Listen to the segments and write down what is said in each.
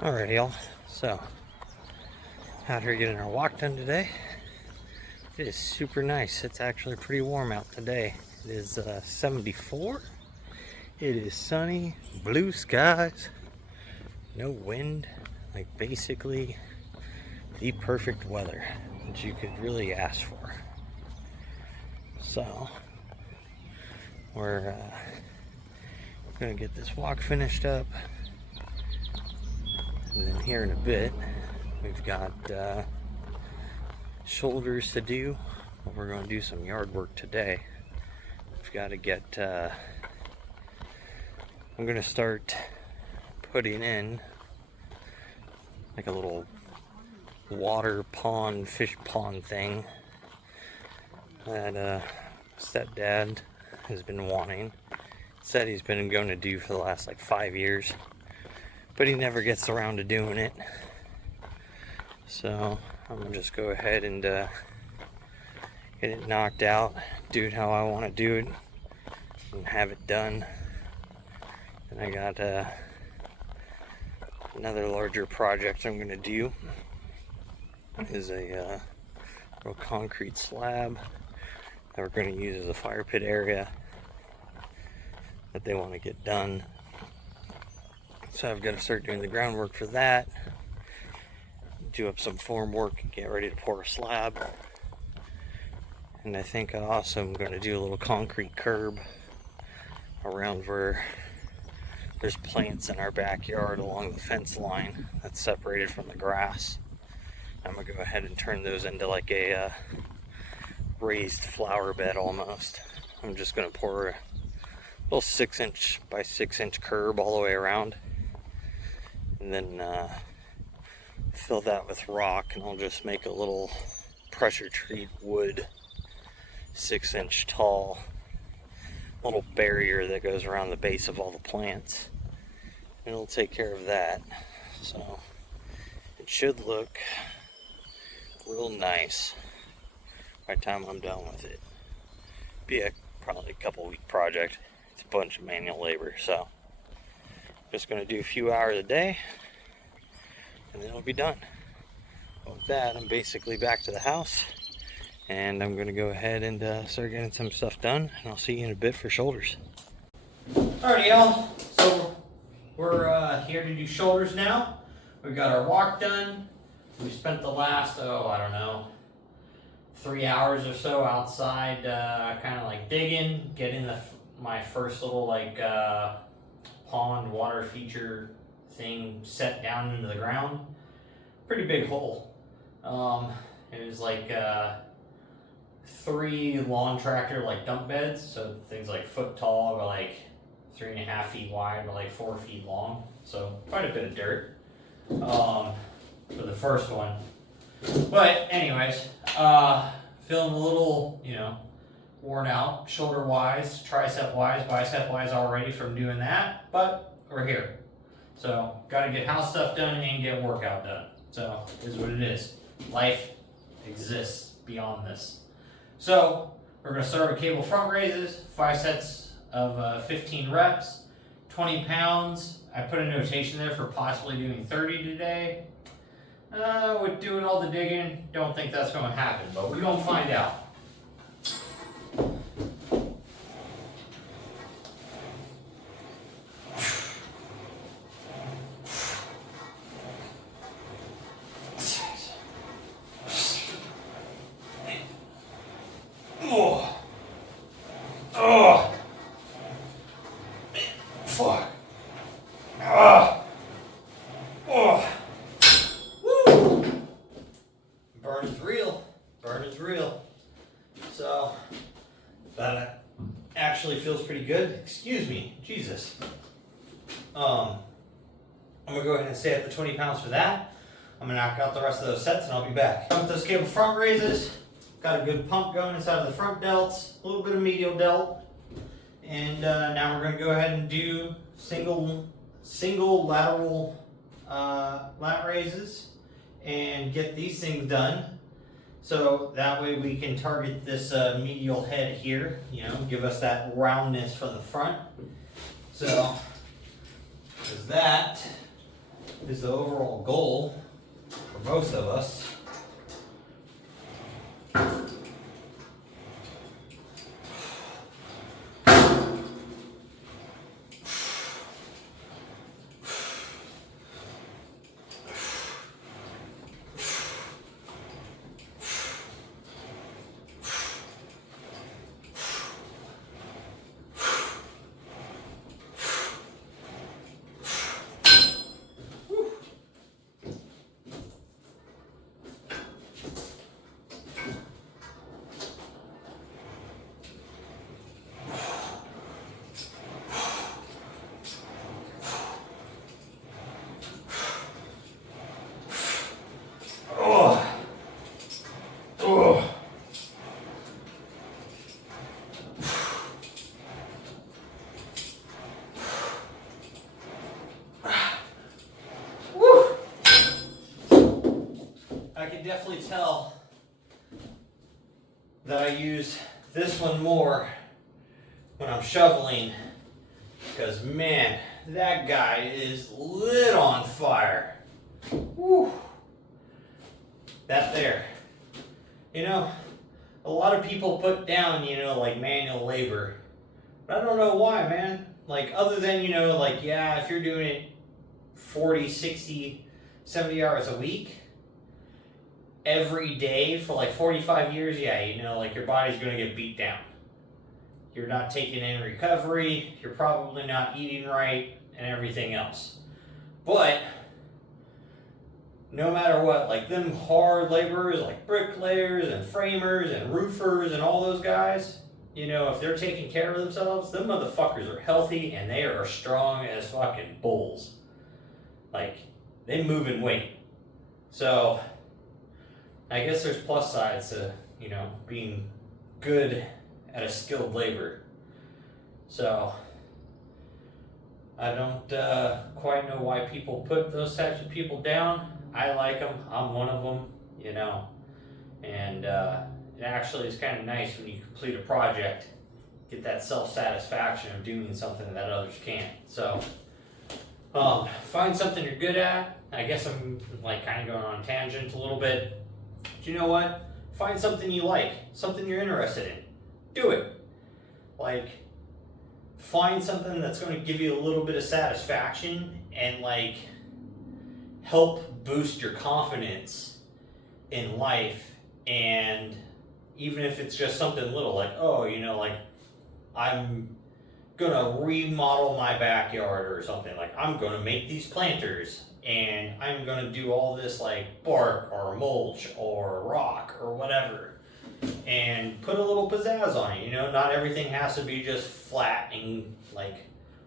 Alright, y'all. So, out here getting our walk done today. It is super nice. It's actually pretty warm out today. It is 74. It is sunny, blue skies, no wind. Like basically the perfect weather that you could really ask for. So, we're gonna get this walk finished up. And then here in a bit, we've got shoulders to do. We're going to do some yard work today. We've got to get, I'm going to start putting in like a little water pond, fish pond thing that stepdad has been wanting. Said he's been going to do for the last like 5 years. But he never gets around to doing it. So I'm gonna just go ahead and get it knocked out, do it how I want to do it, and have it done. And I got another larger project I'm gonna do. Is a real concrete slab that we're gonna use as a fire pit area that they want to get done. So I've got to start doing the groundwork for that, do up some form work and get ready to pour a slab. And I think I also am going to do a little concrete curb around where there's plants in our backyard along the fence line that's separated from the grass. I'm going to go ahead and turn those into like a raised flower bed almost. I'm just going to pour a little 6-inch by 6-inch curb all the way around. And then fill that with rock, and I'll just make a little pressure treated wood 6-inch tall little barrier that goes around the base of all the plants, and it'll take care of that. So it should look real nice by the time I'm done with it. Be probably a couple week project. It's a bunch of manual labor, so just going to do a few hours a day, and then it'll be done. With that, I'm basically back to the house, and I'm going to go ahead and start getting some stuff done, and I'll see you in a bit for shoulders. Alrighty, y'all. So we're here to do shoulders now. We got our walk done. We spent the last, 3 hours or so outside, kind of like digging, getting my first little pond water feature thing set down into the ground. Pretty big hole. It was like 3 lawn tractor dump beds, so things like foot tall, but like 3.5 feet wide, but like 4 feet long. So quite a bit of dirt for the first one. But anyways, feeling a little, worn out, shoulder wise, tricep wise, bicep wise already from doing that, but we're here. So gotta get house stuff done and get workout done. So it is what it is. Life exists beyond this. So we're gonna start with cable front raises, 5 sets of 15 reps, 20 pounds. I put a notation there for possibly doing 30 today. With doing all the digging, don't think that's gonna happen, but we're gonna find out. Oh. Oh. Fuck. Ah. Oh. Woo. Burn is real. Burn is real. So, that actually feels pretty good. Excuse me. Jesus. I'm gonna go ahead and stay at the 20 pounds for that. I'm gonna knock out the rest of those sets and I'll be back. With those cable front raises, got a good pump going inside of the front delts, a little bit of medial delt, and now we're going to go ahead and do single lateral lat raises and get these things done. So that way we can target this medial head here, give us that roundness from the front. So there's that. is the overall goal for most of us. I can definitely tell that I use this one more when I'm shoveling, because man, that guy is lit on fire. Woo. That there. You know, a lot of people put down, you know, like manual labor. But I don't know why, man. Like, other than, you know, like, yeah, if you're doing it 40, 60, 70 hours a week, every day for like 45 years, yeah, you know, like your body's going to get beat down. You're not taking in recovery, you're probably not eating right, and everything else. But no matter what, like them hard laborers, like bricklayers and framers and roofers and all those guys, you know, if they're taking care of themselves, them motherfuckers are healthy and they are strong as fucking bulls. Like, they move in weight. So I guess there's plus sides to, you know, being good at a skilled labor. So I don't quite know why people put those types of people down. I like them. I'm one of them, you know. And it actually is kind of nice when you complete a project, get that self-satisfaction of doing something that others can't. So find something you're good at. I guess I'm like kind of going on a tangent a little bit. But you know what? Find something you like, something you're interested in. Do it. Like, find something that's going to give you a little bit of satisfaction and like help boost your confidence in life. And even if it's just something little, like, oh, you know, like I'm gonna remodel my backyard or something, like I'm gonna make these planters and I'm gonna do all this like bark or mulch or rock or whatever, and put a little pizzazz on it. You know, not everything has to be just flat and like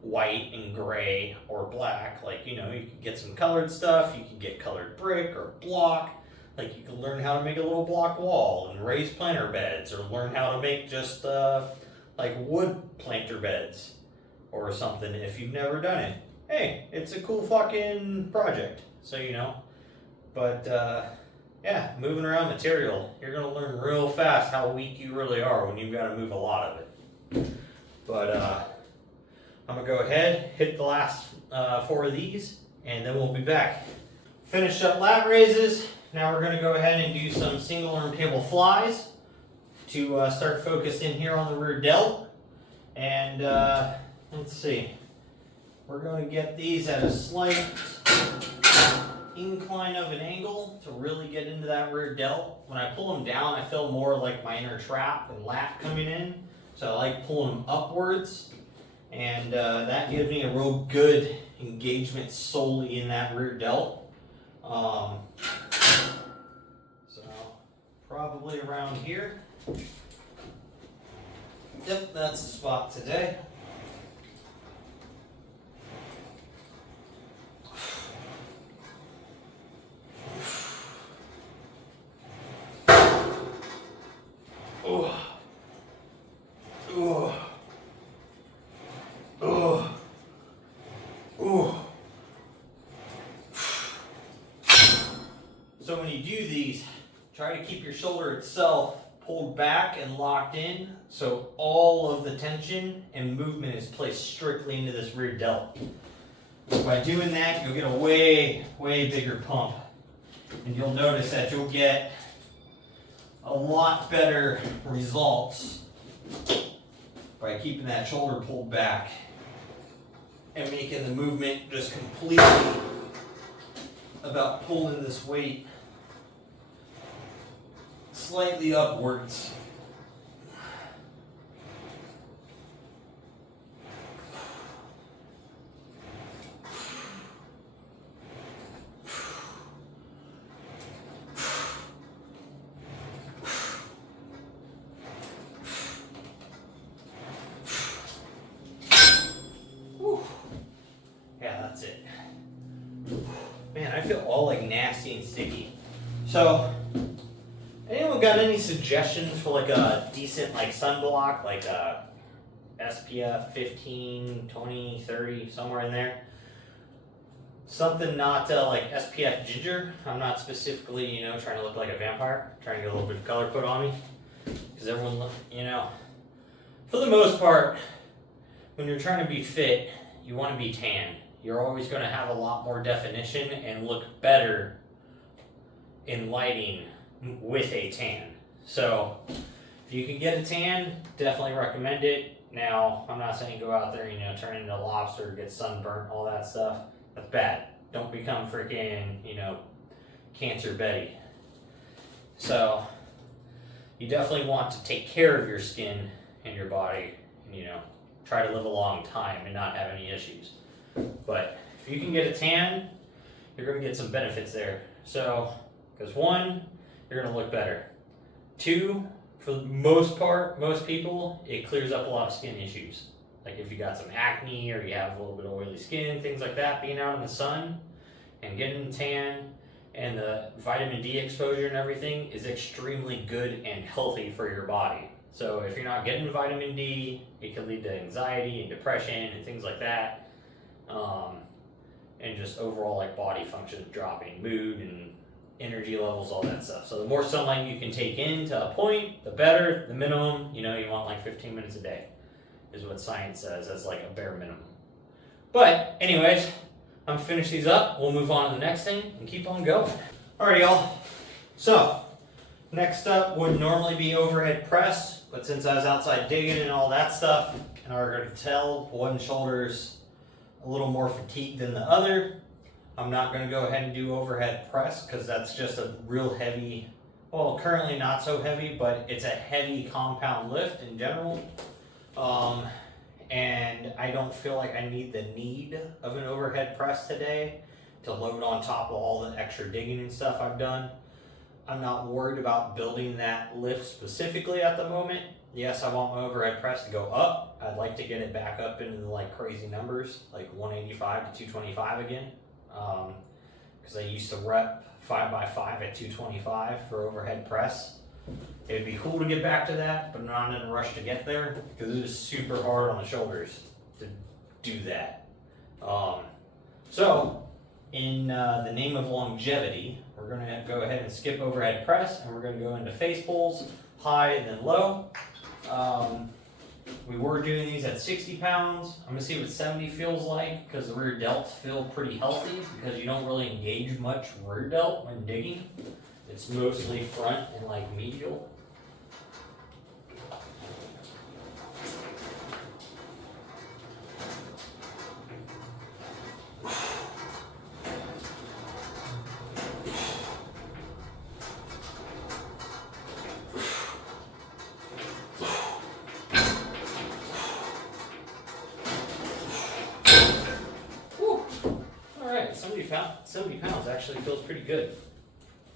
white and gray or black. Like, you know, you can get some colored stuff, you can get colored brick or block. Like, you can learn how to make a little block wall and raise planter beds, or learn how to make just like wood planter beds or something if you've never done it. Hey, it's a cool fucking project. So, you know, but yeah, moving around material, you're gonna learn real fast how weak you really are when you've got to move a lot of it. But I'm gonna go ahead, hit the last 4 of these, and then we'll be back. Finished up lat raises. Now we're gonna go ahead and do some single arm cable flies to start focused in here on the rear delt. And let's see, we're going to get these at a slight incline of an angle to really get into that rear delt. When I pull them down, I feel more like my inner trap and lat coming in. So I like pulling them upwards, and that gives me a real good engagement solely in that rear delt. So probably around here. Yep, that's the spot today. Oh. Oh. Oh. Oh. So when you do these, try to keep your shoulder itself pulled back and locked in, so all of the tension and movement is placed strictly into this rear delt. By doing that, you'll get a way bigger pump. And you'll notice that you'll get a lot better results by keeping that shoulder pulled back and making the movement just completely about pulling this weight slightly upwards. Yeah, that's it. Man, I feel all like nasty and sticky. So, anyone got any suggestions for like a decent like sunblock, like a SPF 15, 20, 30, somewhere in there? Something not like SPF ginger. I'm not specifically, trying to look like a vampire, trying to get a little bit of color put on me. Because everyone, for the most part, when you're trying to be fit, you want to be tan. You're always going to have a lot more definition and look better in lighting with a tan. So if you can get a tan, definitely recommend it. Now, I'm not saying go out there and, turn into a lobster, get sunburnt, all that stuff. That's bad. Don't become freaking, Cancer Betty. So you definitely want to take care of your skin and your body and, try to live a long time and not have any issues. But if you can get a tan, you're going to get some benefits there. So, because one, you're going to look better. Two, for the most part, most people, it clears up a lot of skin issues. Like if you got some acne or you have a little bit of oily skin, things like that, being out in the sun and getting tan and the vitamin D exposure and everything is extremely good and healthy for your body. So if you're not getting vitamin D, it can lead to anxiety and depression and things like that. And just overall like body function dropping, mood and energy levels, all that stuff. So the more sunlight you can take in to a point, the better. The minimum, you want like 15 minutes a day is what science says as like a bare minimum. But anyways, I'm gonna finish these up. We'll move on to the next thing and keep on going. All right, y'all. So next up would normally be overhead press, but since I was outside digging and all that stuff, and I could tell one shoulder's a little more fatigued than the other, I'm not going to go ahead and do overhead press because that's just a real heavy, well, currently not so heavy, but it's a heavy compound lift in general. And I don't feel like I need the need of an overhead press today to load on top of all the extra digging and stuff I've done. I'm not worried about building that lift specifically at the moment. Yes, I want my overhead press to go up. I'd like to get it back up into the like crazy numbers, like 185 to 225 again. Because I used to rep 5x5 at 225 for overhead press. It'd be cool to get back to that, but I'm not in a rush to get there because it is super hard on the shoulders to do that. So, in the name of longevity, we're going to go ahead and skip overhead press and we're going to go into face pulls, high and then low. We were doing these at 60 pounds. I'm going to see what 70 feels like because the rear delts feel pretty healthy because you don't really engage much rear delt when digging. It's mostly front and like medial. Whew. All right, 70 pounds actually feels pretty good.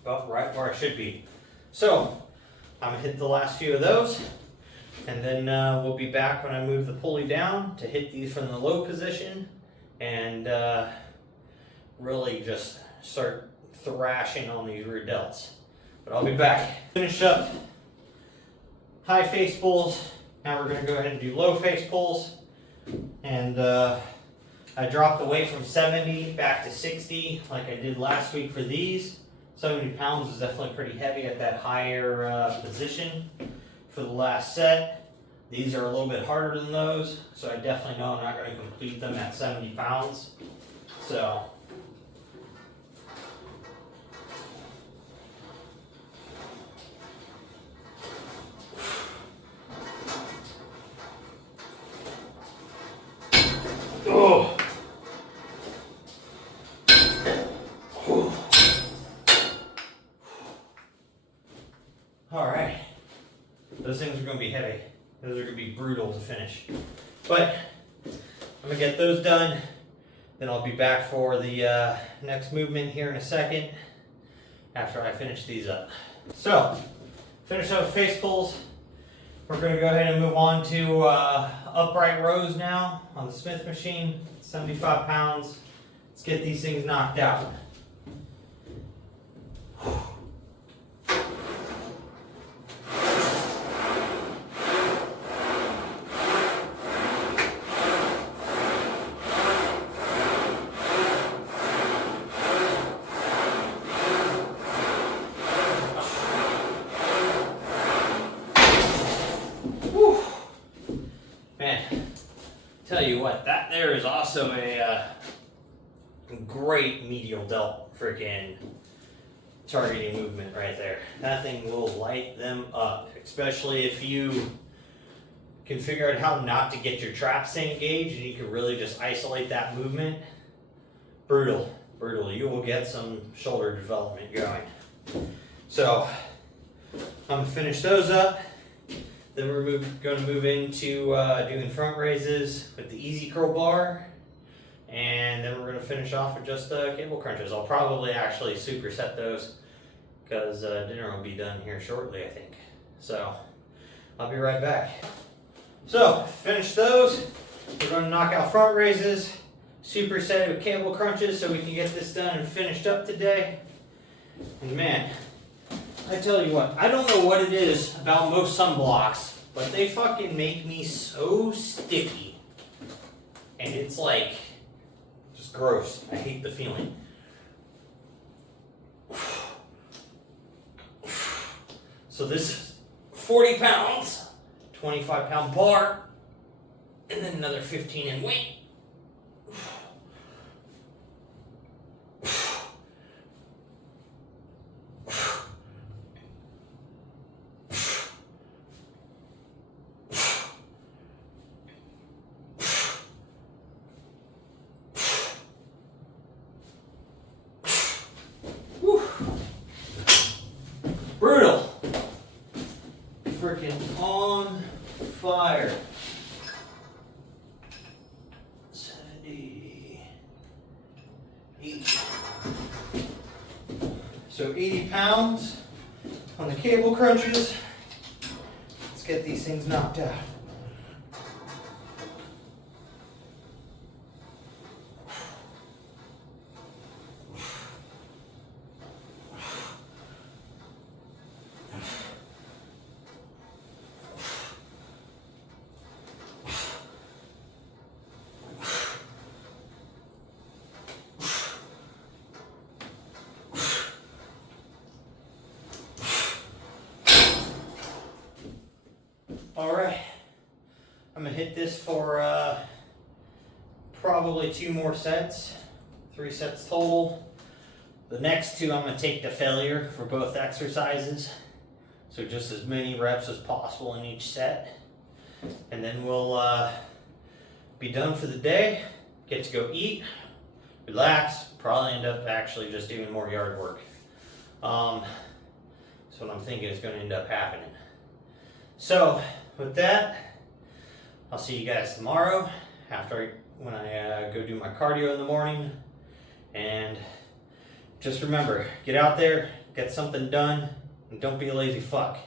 About right where I should be. So, I'm gonna hit the last few of those, and then we'll be back when I move the pulley down to hit these from the low position, and really just start thrashing on these rear delts. But I'll be back. Finish up high face pulls. Now we're gonna go ahead and do low face pulls, and I dropped the weight from 70 back to 60 like I did last week for these. 70 pounds is definitely pretty heavy at that higher position for the last set. These are a little bit harder than those, so I definitely know I'm not going to complete them at 70 pounds. So oh. All right. Those things are going to be heavy. Those are going to be brutal to finish. But I'm going to get those done. Then I'll be back for the next movement here in a second after I finish these up. So, finish up face pulls. We're going to go ahead and move on to upright rows now on the Smith machine, 75 pounds. Let's get these things knocked out. Man, tell you what, that there is also a great medial delt freaking targeting movement right there. That thing will light them up, especially if you can figure out how not to get your traps engaged and you can really just isolate that movement. Brutal, brutal. You will get some shoulder development going. So, I'm gonna finish those up. Then we're going to move into doing front raises with the easy curl bar. And then we're going to finish off with just cable crunches. I'll probably actually superset those because dinner will be done here shortly, I think. So I'll be right back. So finish those. We're going to knock out front raises, superset it with cable crunches so we can get this done and finished up today. And man, I tell you what, I don't know what it is about most sunblocks, but they fucking make me so sticky. And it's like, just gross. I hate the feeling. So this is 40 pounds, 25-pound bar, and then another 15 in weight. Brutal. Freaking on fire. 78. So 80 pounds on the cable crunches. Let's get these things knocked out. All right, I'm gonna hit this for probably 2 more sets, 3 sets total. The next 2 I'm gonna take to failure for both exercises. So just as many reps as possible in each set. And then we'll be done for the day, get to go eat, relax, probably end up actually just doing more yard work. That's what I'm thinking is gonna end up happening. So, with that, I'll see you guys tomorrow when I go do my cardio in the morning. And just remember, get out there, get something done, and don't be a lazy fuck.